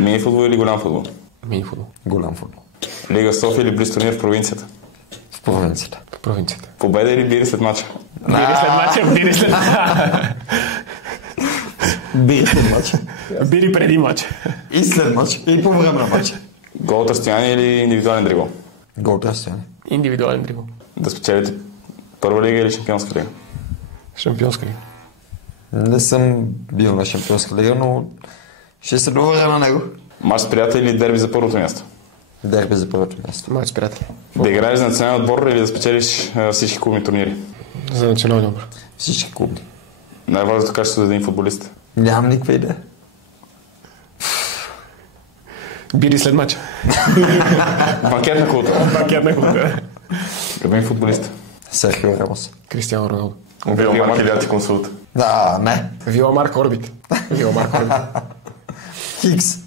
Мини футбол или голям футбол? Мини футбол. Голям футбол. Лига София или близ турнир в провинцията? В провинцията. В провинцията. Победа или бири след мача? Бири след мача, бири след Бири след матча. Бири преди мача. И след матч. И по време на матча. Гол от разстояние или индивидуален дрибъл? Гол от разстояние. Индивидуален дрибъл. Да спечелите първа лига или шампионска лига? Шампионска лига. Не съм бил на шампионска лига, но ще се доверя на него. Мач с приятели или дерби за първото място? Дерби за първото място. Мач с приятели. Да играеш за национален отбор или да спечелиш всички клубни турнири? За националния отбор. Всички клубни. Най-важното качество за един футболист? Нямам никаква идея. Бири след мача. Банкетна култа. Пакетна култа. Любим футболист? Серхио Рамос. Кристиано Роналдо. Вила Марк или антиконсулт? Да, не. Вила Марк Орбит. Вила Марк Орбит. Хикс.